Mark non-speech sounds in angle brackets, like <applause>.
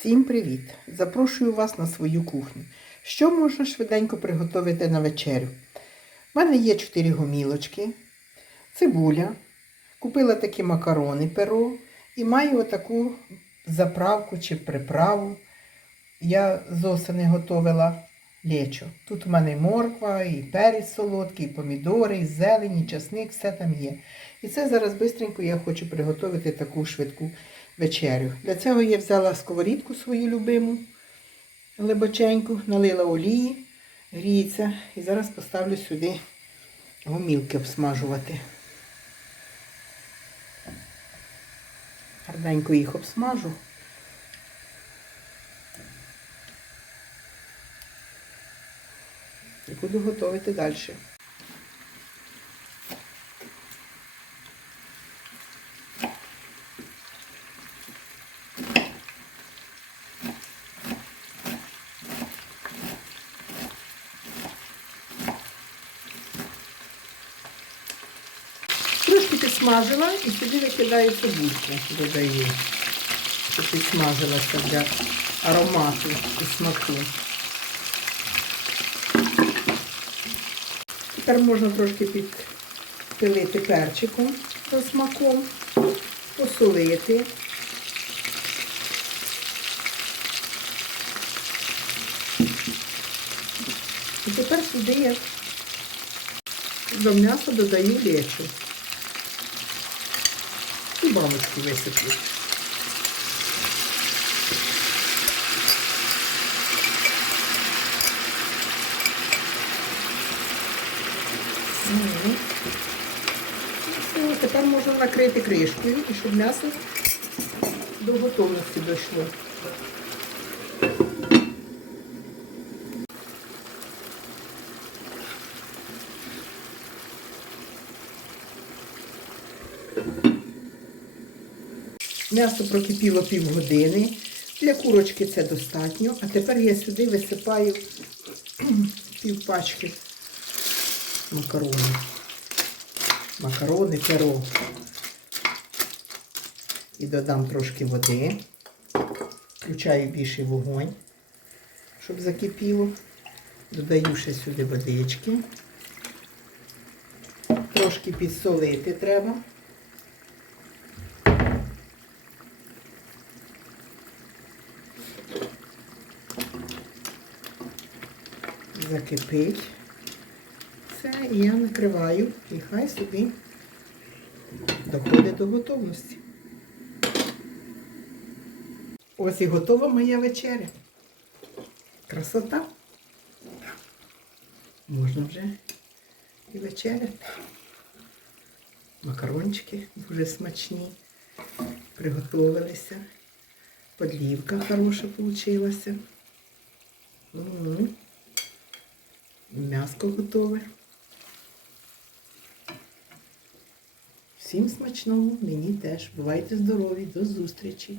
Всім привіт! Запрошую вас на свою кухню. Що можна швиденько приготувати на вечерю? У мене є 4 гомілочки, цибуля, купила такі макарони перо і маю отаку заправку чи приправу. Я з осени готувала лечо. Тут у мене і морква, і перець солодкий, і помідори, і зелень, і часник, все там є. І це зараз швидко я хочу приготувати таку швидку вечерю. Для цього я взяла сковорідку свою любиму, глибоченьку, налила олії, гріється. І зараз поставлю сюди гомілки обсмажувати. Гарненько їх обсмажу. І буду готувати далі. Трошки підсмажила і сюди викидаю цибульку, додаю, щоб підсмажилася для аромату і смаку. Тепер можна трошки підпилити перчиком за смаком, посолити. І тепер сюди я до м'яса додаю лечо. Баночку висиплю. Все, Тепер можна накрити кришкою, і щоб м'ясо до готовності дійшло. М'ясо прокипіло півгодини. Для курочки це достатньо. А тепер я сюди висипаю <clears throat> півпачки макарони. Макарони перо. І додам трошки води. Включаю більший вогонь, щоб закипіло. Додаю ще сюди водички. Трошки підсолити треба. Закипить. Все, і я накриваю і хай собі доходить до готовності. Ось і готова моя вечеря. Красота. Можна вже і вечеряти. Макарончики дуже смачні. Приготувалися. Подлівка хороша вийшла. М'яско готове. Всім смачного, мені теж. Бувайте здорові, до зустрічі!